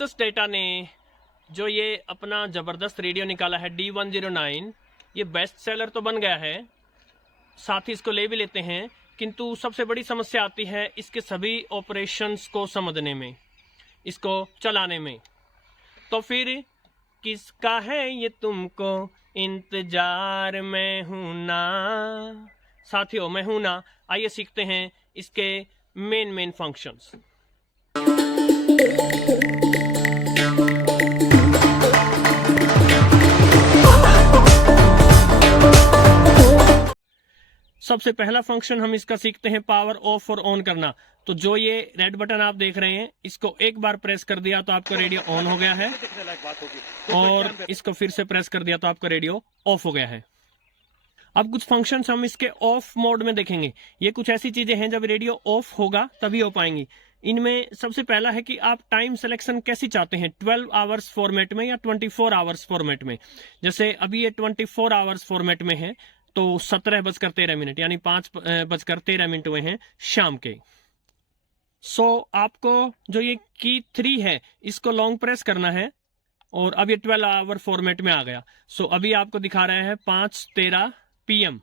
Access data ने जो ये अपना ज़बरदस्त रेडियो निकाला है D109, ये बेस्ट सेलर तो बन गया है, साथ ही इसको ले भी लेते हैं, किंतु सबसे बड़ी समस्या आती है इसके सभी ऑपरेशंस को समझने में, इसको चलाने में। तो फिर किसका है ये तुमको इंतजार में हूं ना, साथियों मैं हूं ना। आइए सीखते हैं इसके मेन फंक्शंस। सबसे पहला फंक्शन हम इसका सीखते हैं पावर ऑफ और ऑन करना। तो जो ये रेड बटन आप देख रहे हैं, इसको एक बार प्रेस कर दिया तो आपका रेडियो ऑन हो गया है, और इसको फिर से प्रेस कर दिया तो आपका रेडियो ऑफ हो गया है। अब कुछ फंक्शंस हम इसके ऑफ मोड में देखेंगे। ये कुछ ऐसी चीजें हैं जब रेडियो ऑफ होगा तभी हो पाएंगी। इनमें सबसे पहला है कि आप टाइम सिलेक्शन कैसी चाहते हैं, 12 आवर्स फॉर्मेट में या 24 आवर्स फॉर्मेट में। जैसे अभी ये 24 आवर्स फॉर्मेट में है, तो 17:13 यानी 5:13 हुए हैं शाम के। सो आपको जो ये की 3 है, इसको लॉन्ग प्रेस करना है, और अब ये 12 आवर फॉर्मेट में आ गया। सो अभी आपको दिखा रहे हैं 5:13 PM,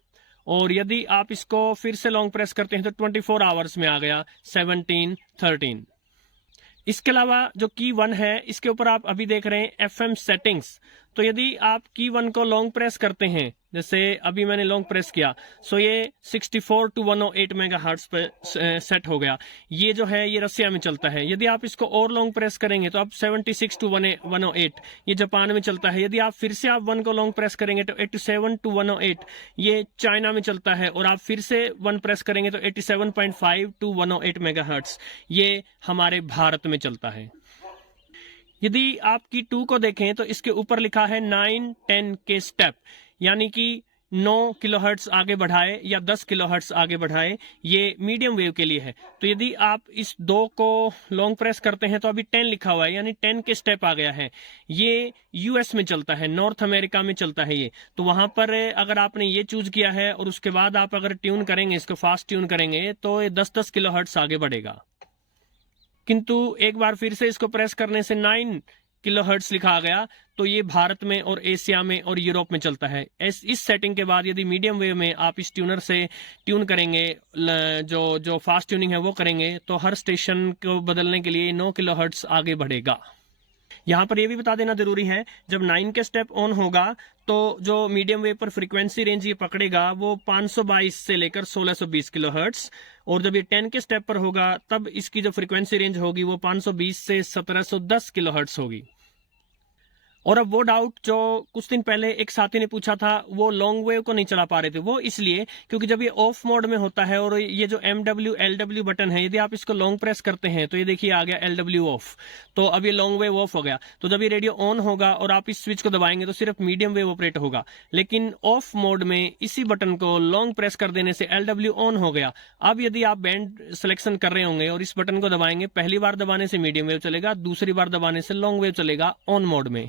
और यदि आप इसको फिर से लॉन्ग प्रेस करते हैं तो 24 आवर्स में आ गया 17:13। इसके अलावा जो की 1 है, इसके ऊपर आप अभी देख रहे हैं FM सेटिंग्स। तो यदि आप की 1 को लॉन्ग प्रेस करते हैं, जैसे अभी मैंने लॉन्ग प्रेस किया, सो ये 64 to 108 मेगाहर्ट्ज पे सेट हो गया। ये जो है ये रसिया में चलता है। यदि आप इसको और लॉन्ग प्रेस करेंगे तो आप 76 to 108, ये जापान में चलता है। यदि आप फिर से आप 1 को लॉन्ग प्रेस करेंगे तो 87 to 108, ये चाइना में चलता है। और आप फिर से 1 प्रेस करेंगे तो 87.5 to 108 मेगाहर्ट्ज, ये हमारे भारत में चलता है। यदि आप की 2 को देखें तो इसके ऊपर लिखा है 9-10 के स्टेप, यानी कि 9 किलोहर्ट्ज आगे बढ़ाए या 10 किलोहर्ट्ज आगे बढ़ाए, ये मीडियम वेव के लिए है। तो यदि आप इस 2 को लॉन्ग प्रेस करते हैं तो अभी 10 लिखा हुआ है, यानी 10 के स्टेप आ गया है। ये US में चलता है, नॉर्थ अमेरिका में चलता है ये। तो वहां पर अगर आपने ये चूज किया है और उसके बाद आप अगर ट्यून करेंगे, इसको फास्ट ट्यून करेंगे, तो ये 10-10 किलोहर्ट्ज आगे बढ़ेगा। किंतु एक बार फिर से इसको प्रेस करने से 9 किलोहर्ट्ज लिखा आ गया, तो ये भारत में और एशिया में और यूरोप में चलता है। इस सेटिंग के बाद यदि मीडियम वेव में आप इस ट्यूनर से ट्यून करेंगे, जो फास्ट ट्यूनिंग है वो करेंगे, तो हर स्टेशन को बदलने के लिए 9 किलोहर्ट्ज आगे बढ़ेगा। यहाँ पर यह भी बता देना जरूरी है, जब 9 के स्टेप ऑन होगा तो जो मीडियम वेव पर फ्रीक्वेंसी रेंज ये पकड़ेगा वो 522 से लेकर 1620 किलोहर्ट्ज, और जब ये 10 के स्टेप पर होगा तब इसकी जो फ्रीक्वेंसी रेंज होगी वो 520 से 1710 किलोहर्ट्ज होगी। और अब वो डाउट जो कुछ दिन पहले एक साथी ने पूछा था, वो लॉन्ग वेव को नहीं चला पा रहे थे, वो इसलिए क्योंकि जब ये ऑफ मोड में होता है और ये जो MW LW बटन है, यदि आप इसको लॉन्ग प्रेस करते हैं तो ये देखिए आ गया LW ऑफ, तो अब ये लॉन्ग वेव ऑफ हो गया। तो जब ये रेडियो ऑन होगा और आप इस स्विच को दबाएंगे तो सिर्फ मीडियम वेव ऑपरेट होगा, लेकिन ऑफ मोड में इसी बटन को लॉन्ग प्रेस कर देने से LW ऑन हो गया। अब यदि आप बैंड सिलेक्शन कर रहे होंगे और इस बटन को दबाएंगे, पहली बार दबाने से मीडियम वेव चलेगा, दूसरी बार दबाने से लॉन्ग वेव चलेगा ऑन मोड में।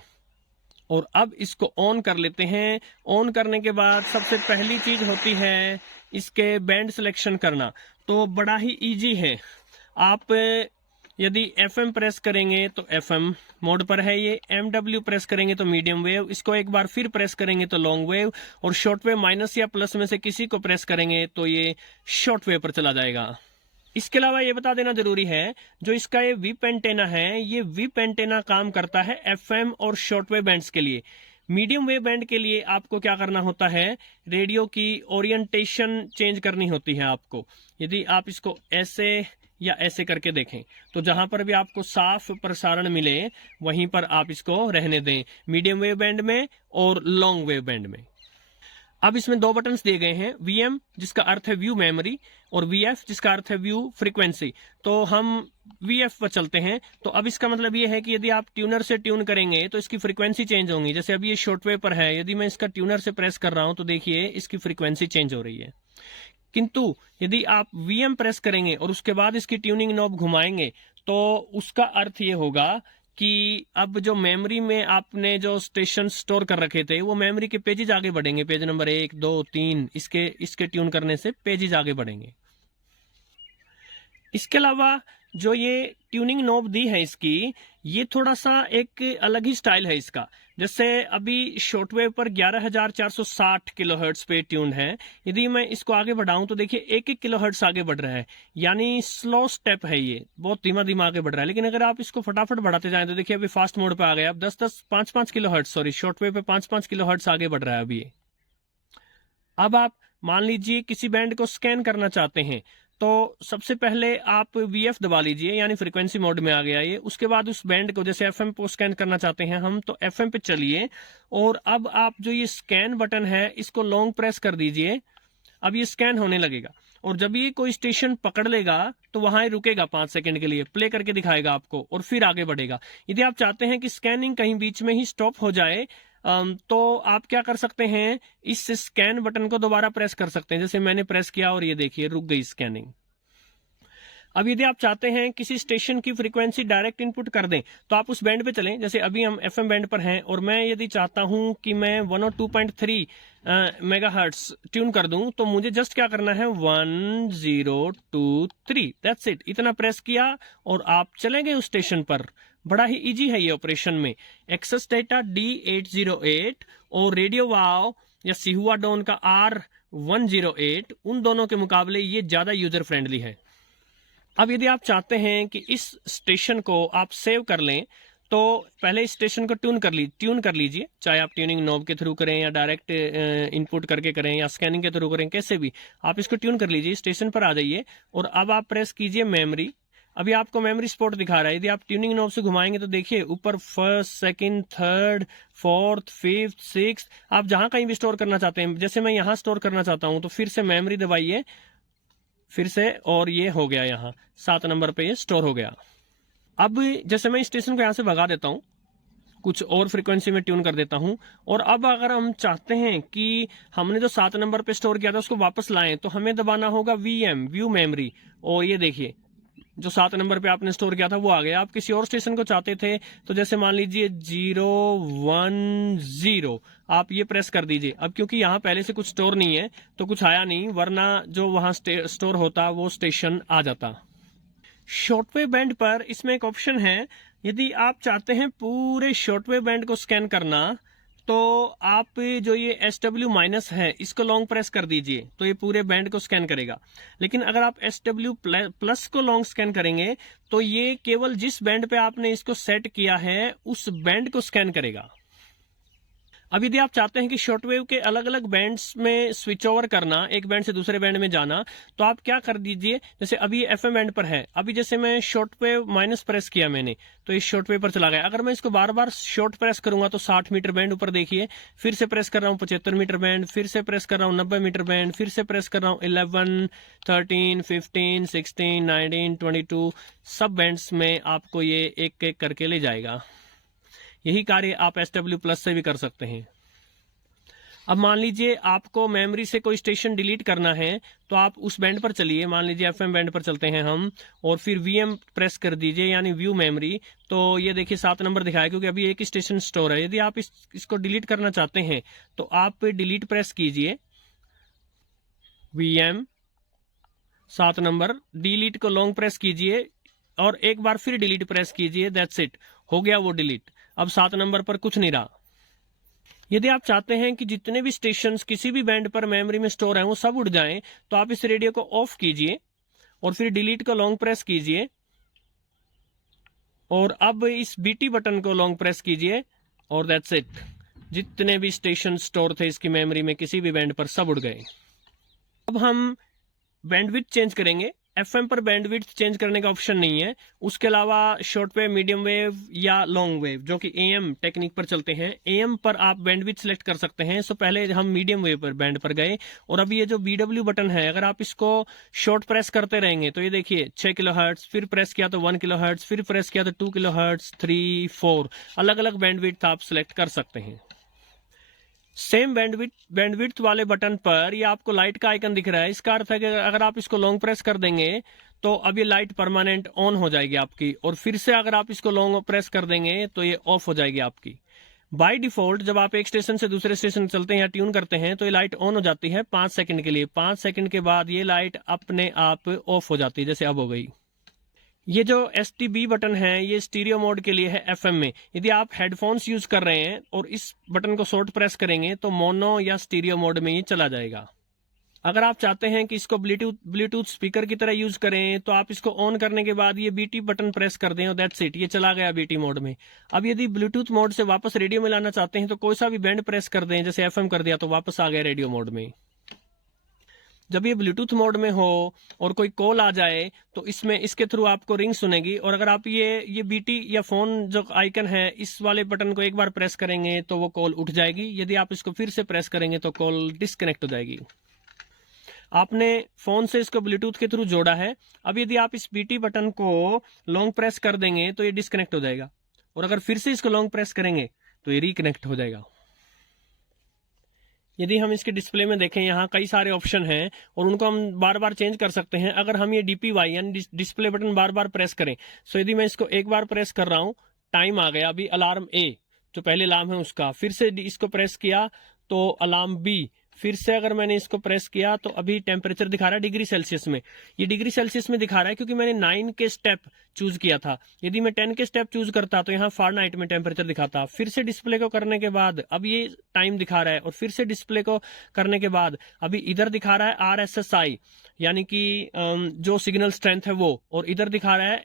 और अब इसको ऑन कर लेते हैं। ऑन करने के बाद सबसे पहली चीज होती है इसके बैंड सिलेक्शन करना, तो बड़ा ही इजी है। आप यदि FM प्रेस करेंगे तो FM मोड पर है ये, MW प्रेस करेंगे तो मीडियम वेव, इसको एक बार फिर प्रेस करेंगे तो लॉन्ग वेव, और शॉर्ट वेव माइनस या प्लस में से किसी को प्रेस करेंगे तो ये शॉर्ट वेव पर चला जाएगा। इसके अलावा ये बता देना जरूरी है, जो इसका ये विप एंटेना है, ये विप एंटेना काम करता है FM और शॉर्टवेव बैंड्स के लिए। मीडियम वेव बैंड के लिए आपको क्या करना होता है, रेडियो की ओरिएंटेशन चेंज करनी होती है आपको। यदि आप इसको ऐसे या ऐसे करके देखें तो जहां पर भी आपको साफ प्रसारण मिले वहीं पर आप इसको रहने दें, मीडियम वेव बैंड में और लॉन्ग वेव बैंड में। अब इसमें 2 बटन्स दिए गए हैं, VM जिसका अर्थ है व्यू मेमोरी, और VF जिसका अर्थ है व्यू फ्रीक्वेंसी। तो हम VF पर चलते हैं। तो अब इसका मतलब ये है कि यदि आप ट्यूनर से ट्यून करेंगे तो इसकी फ्रीक्वेंसी चेंज होंगी। जैसे अभी ये शॉर्टवेव पर है, यदि मैं इसका ट्यूनर से प्रेस कर रहा हूं तो देखिए इसकी फ्रीक्वेंसी चेंज हो रही है। किंतु यदि आप VM प्रेस करेंगे और उसके बाद इसकी ट्यूनिंग नॉब घुमाएंगे तो उसका अर्थ ये होगा कि अब जो मेमोरी में आपने जो स्टेशन स्टोर कर रखे थे वो मेमोरी के पेजेस आगे बढ़ेंगे, पेज नंबर 1, 2, 3, इसके ट्यून करने से पेजेस आगे बढ़ेंगे। इसके अलावा जो ये ट्यूनिंग नॉब दी है इसकी, ये थोड़ा सा एक अलग ही स्टाइल है इसका। जैसे अभी शॉर्टवेव पर 11,460 किलोहर्ट्ज पे ट्यून्ड है। यदि मैं इसको आगे बढ़ाऊं तो देखिए 1-1 किलोहर्ट्ज आगे बढ़ रहा है, यानी स्लो स्टेप है, ये बहुत धीमा धीमा आगे बढ़ रहा है। लेकिन अगर आप इसको फटाफट बढ़ाते जाएं तो देखिए अभी फास्ट मोड पे आ गया, अब 5-5 किलोहर्ट्ज, सॉरी शॉर्टवेव पे 5-5 किलोहर्ट्ज आगे बढ़ रहा है अभी। अब आप मान लीजिए किसी बैंड को स्कैन करना चाहते हैं, तो सबसे पहले आप VF दबा लीजिए, यानी फ्रीक्वेंसी मोड में आ गया ये। उसके बाद उस बैंड को, जैसे FM को स्कैन करना चाहते हैं हम, तो FM पे चलिए और अब आप जो ये स्कैन बटन है इसको लॉन्ग प्रेस कर दीजिए। अब ये स्कैन होने लगेगा और जब ये कोई स्टेशन पकड़ लेगा तो वहां ही रुकेगा 5 सेकंड के लिए, प्ले करके दिखाएगा आपको और फिर आगे बढ़ेगा। यदि आप चाहते हैं कि स्कैनिंग कहीं बीच में ही स्टॉप हो जाए तो आप क्या कर सकते हैं, इस स्कैन बटन को दोबारा प्रेस कर सकते हैं। जैसे मैंने प्रेस किया और ये देखिए रुक गई स्कैनिंग। अब यदि आप चाहते हैं किसी स्टेशन की फ्रीक्वेंसी डायरेक्ट इनपुट कर दें तो आप उस बैंड पे चलें। जैसे अभी हम FM बैंड पर हैं और मैं यदि चाहता हूं कि मैं 102.3 मेगाहर्ट्ज ट्यून कर दूं, तो मुझे जस्ट क्या करना है, 1023, दैट्स इट। इतना प्रेस किया और आप चले गए उस स्टेशन पर। बड़ा ही इजी है ये ऑपरेशन में। एक्सेस डेटा D808 और रेडियो वाव या सिहुआ डॉन का R108, उन दोनों के मुकाबले ये ज्यादा यूजर फ्रेंडली है। अब यदि आप चाहते हैं कि इस स्टेशन को आप सेव कर लें, तो पहले इस स्टेशन को ट्यून कर लीजिए, चाहे आप ट्यूनिंग नॉब के थ्रू करें या डायरेक्ट इनपुट करके करें या स्कैनिंग के थ्रू करें, कैसे भी आप इसको ट्यून कर लीजिए। स्टेशन पर आ जाइए और अब आप प्रेस कीजिए मेमोरी। अभी आपको मेमोरी स्पॉट दिखा रहा है। यदि आप ट्यूनिंग नॉब से घुमाएंगे तो देखिए ऊपर 1st, 2nd, 3rd, 4th, 5th, 6th, आप जहां कहीं भी स्टोर करना चाहते हैं। जैसे मैं यहां स्टोर करना चाहता हूं तो फिर से मेमोरी दबाइए, फिर से, और ये हो गया, यहाँ 7 नंबर पे ये स्टोर हो गया। अब जैसे मैं इस स्टेशन को यहाँ से भगा देता हूँ, कुछ और फ्रीक्वेंसी में ट्यून कर देता हूं, और अब अगर हम चाहते हैं कि हमने जो 7 नंबर पे स्टोर किया था उसको वापस लाएं, तो हमें दबाना होगा व्यू मेमोरी, और ये देखिए जो 7 नंबर पे आपने स्टोर किया था वो आ गया। आप किसी और स्टेशन को चाहते थे तो जैसे मान लीजिए 010, आप ये प्रेस कर दीजिए। अब क्योंकि यहाँ पहले से कुछ स्टोर नहीं है तो कुछ आया नहीं, वरना जो वहां स्टोर होता वो स्टेशन आ जाता। शॉर्टवेव बैंड पर इसमें एक ऑप्शन है, यदि आप चाहते हैं पूरे शॉर्टवेव बैंड को स्कैन करना, तो आप जो ये SW- है इसको लॉन्ग प्रेस कर दीजिए, तो ये पूरे बैंड को स्कैन करेगा। लेकिन अगर आप SW+ को लॉन्ग स्कैन करेंगे तो ये केवल जिस बैंड पे आपने इसको सेट किया है उस बैंड को स्कैन करेगा। अब यदि आप चाहते हैं कि शॉर्टवेव के अलग अलग बैंड्स में स्विच ओवर करना, एक बैंड से दूसरे बैंड में जाना, तो आप क्या कर दीजिए, जैसे अभी FM बैंड पर है, अभी जैसे मैं शॉर्टवेव माइनस प्रेस किया मैंने तो इस शॉर्टवेव पर चला गया। अगर मैं इसको बार बार शॉर्ट प्रेस करूंगा तो 60 मीटर बैंड ऊपर देखिए, फिर से प्रेस कर रहा हूँ 75 मीटर बैंड, फिर से प्रेस कर रहा हूँ 90 मीटर बैंड, फिर से प्रेस कर रहा हूँ 11, 13, 15, 16, 19, 22, सब बैंड्स में आपको ये एक एक करके ले जाएगा। यही कार्य आप SW+ से भी कर सकते हैं। अब मान लीजिए आपको मेमोरी से कोई स्टेशन डिलीट करना है, तो आप उस बैंड पर चलिए, मान लीजिए FM बैंड पर चलते हैं हम, और फिर VM प्रेस कर दीजिए, यानी व्यू मेमोरी। तो ये देखिए 7 नंबर दिखाया, क्योंकि अभी एक ही स्टेशन स्टोर है। यदि आप इसको डिलीट करना चाहते हैं तो आप डिलीट प्रेस कीजिए, VM 7 नंबर, डिलीट को लॉन्ग प्रेस कीजिए और एक बार फिर डिलीट प्रेस कीजिए, दैट्स इट, हो गया वो डिलीट। अब 7 नंबर पर कुछ नहीं रहा। यदि आप चाहते हैं कि जितने भी स्टेशंस किसी भी बैंड पर मेमोरी में स्टोर हैं वो सब उड़ जाएं, तो आप इस रेडियो को ऑफ कीजिए और फिर डिलीट को लॉन्ग प्रेस कीजिए, और अब इस BT बटन को लॉन्ग प्रेस कीजिए, और दैट्स इट, जितने भी स्टेशन स्टोर थे इसकी मेमोरी में किसी भी बैंड पर सब उड़ गए। अब हम बैंडविड्थ चेंज करेंगे। FM पर बैंडविड्थ चेंज करने का ऑप्शन नहीं है, उसके अलावा शॉर्ट वेव, मीडियम वेव या लॉन्ग वेव, जो कि AM टेक्निक पर चलते हैं, AM पर आप बैंडविड्थ सेलेक्ट कर सकते हैं। सो पहले हम मीडियम वेव पर बैंड पर गए, और अब ये जो BW बटन है, अगर आप इसको शॉर्ट प्रेस करते रहेंगे तो ये देखिए 6 किलोहर्ट्ज, फिर प्रेस किया तो 1 किलोहर्ट्ज, फिर प्रेस किया तो 2 किलोहर्ट्ज, 3, 4, अलग अलग बैंडविड्थ आप सिलेक्ट कर सकते हैं। सेम बैंडविड्थ वाले बटन पर ये आपको लाइट का आइकन दिख रहा है। इसका अर्थ है कि अगर आप इसको लॉन्ग प्रेस कर देंगे तो अब ये लाइट परमानेंट ऑन हो जाएगी आपकी, और फिर से अगर आप इसको लॉन्ग प्रेस कर देंगे तो ये ऑफ हो जाएगी आपकी। बाय डिफॉल्ट जब आप एक स्टेशन से दूसरे स्टेशन चलते हैं या ट्यून करते हैं तो ये लाइट ऑन हो जाती है 5 सेकंड के लिए। 5 सेकंड के बाद ये लाइट अपने आप ऑफ हो जाती है, जैसे अब हो गई। ये जो STB बटन है ये स्टीरियो मोड के लिए है FM में। यदि आप हेडफोन्स यूज कर रहे हैं और इस बटन को शॉर्ट प्रेस करेंगे तो मोनो या स्टीरियो मोड में ये चला जाएगा। अगर आप चाहते हैं कि इसको ब्लूटूथ स्पीकर की तरह यूज करें तो आप इसको ऑन करने के बाद ये BT बटन प्रेस कर दें और दैट्स इट, ये चला गया BT मोड में। अब यदि ब्लूटूथ मोड से वापस रेडियो में लाना चाहते हैं तो कोई सा भी बैंड प्रेस कर दें, जैसे FM कर दिया तो वापस आ गया रेडियो मोड में। जब ये ब्लूटूथ मोड में हो और कोई कॉल आ जाए तो इसमें इसके थ्रू आपको रिंग सुनेगी, और अगर आप ये BT या फोन जो आइकन है इस वाले बटन को एक बार प्रेस करेंगे तो वो कॉल उठ जाएगी। यदि आप इसको फिर से प्रेस करेंगे तो कॉल डिस्कनेक्ट हो जाएगी। आपने फोन से इसको ब्लूटूथ के थ्रू जोड़ा है। अब यदि आप इस BT बटन को लॉन्ग प्रेस कर देंगे तो ये डिस्कनेक्ट हो जाएगा, और अगर फिर से इसको लॉन्ग प्रेस करेंगे तो ये रिकनेक्ट हो जाएगा। यदि हम इसके डिस्प्ले में देखें, यहाँ कई सारे ऑप्शन हैं और उनको हम बार बार चेंज कर सकते हैं। अगर हम ये DPY यानी डिस्प्ले बटन बार बार प्रेस करें, सो यदि मैं इसको एक बार प्रेस कर रहा हूं, टाइम आ गया, अभी अलार्म A जो पहले अलार्म है उसका, फिर से इसको प्रेस किया तो अलार्म B, फिर से अगर मैंने इसको प्रेस किया तो अभी टेम्परेचर दिखा रहा है डिग्री सेल्सियस में। ये डिग्री सेल्सियस में दिखा रहा है क्योंकि मैंने 9 के स्टेप चूज किया था। यदि मैं 10 के स्टेप चूज करता तो यहाँ फ़ारेनहाइट में टेम्परेचर दिखाता। फिर से डिस्प्ले को करने के बाद अब ये टाइम दिखा रहा है, और फिर से डिस्प्ले को करने के बाद अभी इधर दिखा रहा है RSSI यानी कि जो सिग्नल स्ट्रेंथ है वो, और इधर दिखा रहा है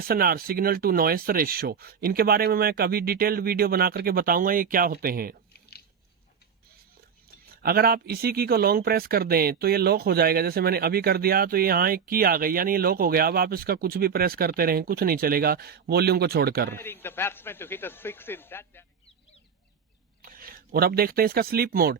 SNR signal to noise ratio. इनके बारे में मैं कभी डिटेल्ड वीडियो बना करके बताऊंगा ये क्या होते हैं। अगर आप इसी की को लॉन्ग प्रेस कर दें तो ये लॉक हो जाएगा, जैसे मैंने अभी कर दिया तो यहाँ एक की आ गई यानी ये लॉक हो गया। अब आप इसका कुछ भी प्रेस करते रहें कुछ नहीं चलेगा वॉल्यूम को छोड़कर। और अब देखते हैं इसका स्लीप मोड।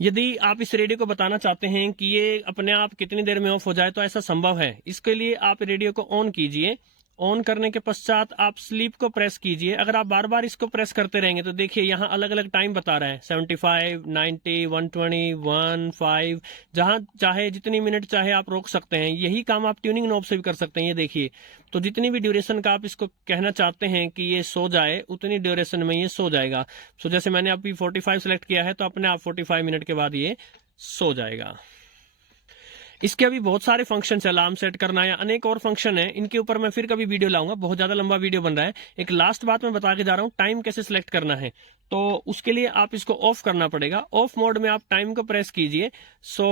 यदि आप इस रेडियो को बताना चाहते हैं कि ये अपने आप कितनी देर में ऑफ हो जाए तो ऐसा संभव है। इसके लिए आप रेडियो को ऑन कीजिए, ऑन करने के पश्चात आप स्लीप को प्रेस कीजिए। अगर आप बार बार इसको प्रेस करते रहेंगे तो देखिए यहाँ अलग अलग टाइम बता रहा है, 75, 90, 120, 15, जहां चाहे जितनी मिनट चाहे आप रोक सकते हैं। यही काम आप ट्यूनिंग नॉब से भी कर सकते हैं। ये देखिए, तो जितनी भी ड्यूरेशन का आप इसको कहना चाहते हैं कि ये सो जाए उतनी ड्यूरेशन में ये सो जाएगा। सो जैसे मैंने अभी 45 सेलेक्ट किया है तो अपने आप 45 मिनट के बाद ये सो जाएगा। इसके अभी बहुत सारे फंक्शन है, अलार्म सेट करना या अनेक और फंक्शन है। इनके ऊपर मैं फिर कभी वीडियो लाऊंगा, बहुत ज्यादा लंबा वीडियो बन रहा है। एक लास्ट बात मैं बता के जा रहा हूँ, टाइम कैसे सिलेक्ट करना है। तो उसके लिए आप इसको ऑफ करना पड़ेगा। ऑफ मोड में आप टाइम को प्रेस कीजिए। सो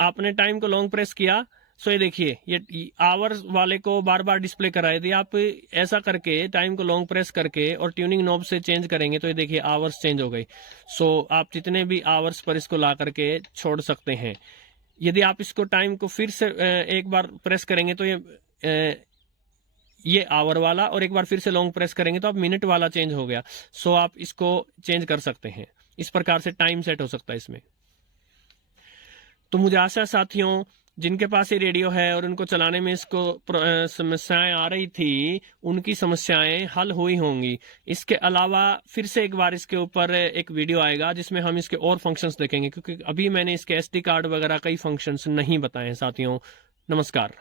आपने टाइम को लॉन्ग प्रेस किया, सो ये देखिए ये आवर्स वाले को बार बार डिस्प्ले कर रहा है। यदि आप ऐसा करके टाइम को लॉन्ग प्रेस करके और ट्यूनिंग नॉब से चेंज करेंगे तो ये देखिए आवर्स चेंज हो गई। सो आप जितने भी आवर्स पर इसको ला करके छोड़ सकते हैं। यदि आप इसको टाइम को फिर से एक बार प्रेस करेंगे तो ये आवर वाला, और एक बार फिर से लॉन्ग प्रेस करेंगे तो आप मिनट वाला चेंज हो गया। सो आप इसको चेंज कर सकते हैं। इस प्रकार से टाइम सेट हो सकता है इसमें। तो मुझे आशा है साथियों जिनके पास ये रेडियो है और उनको चलाने में इसको समस्याएं आ रही थी उनकी समस्याएं हल हुई होंगी। इसके अलावा फिर से एक बार इसके ऊपर एक वीडियो आएगा जिसमें हम इसके और फंक्शंस देखेंगे, क्योंकि अभी मैंने इसके SD कार्ड वगैरह कई फंक्शंस नहीं बताए हैं साथियों। नमस्कार।